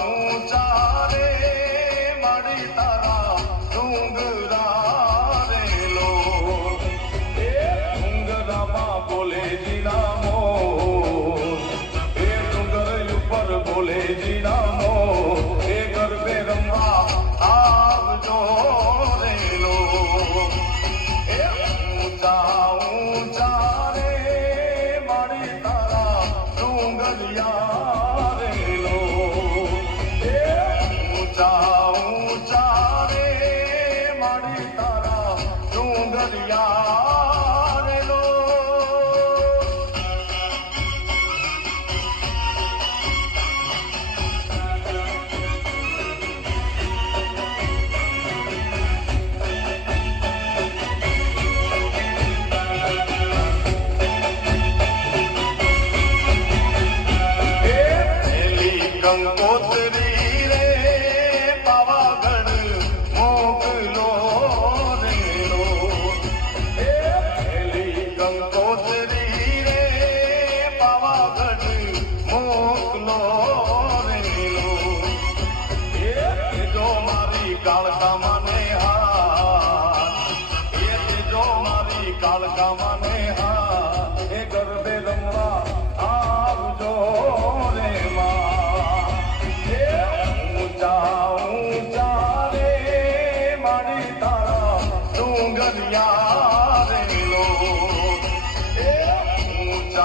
ઊંચા રે મારી તારા ડુંગરા રેલો એ ડુંગરામાં બોલે જીનામો એ ડુંગર ઉપર બોલે જીનામો એ ગરબે રમવા આવજો રેલો એ ઊંચા ઊંચા રે મારી તારા ડુંગરિયા રેલો એ ઊંચા ઊંચા રે મારી તારા ડુંગરિયા રેલો કંકોત્રી રે પાવાગઢ મોકલો રેલો એ પેલી કંકોત્રી રે પાવાગઢ મોકલો રેલો એ જો મારી કાળકા માને હા એ જો મારી કાળકા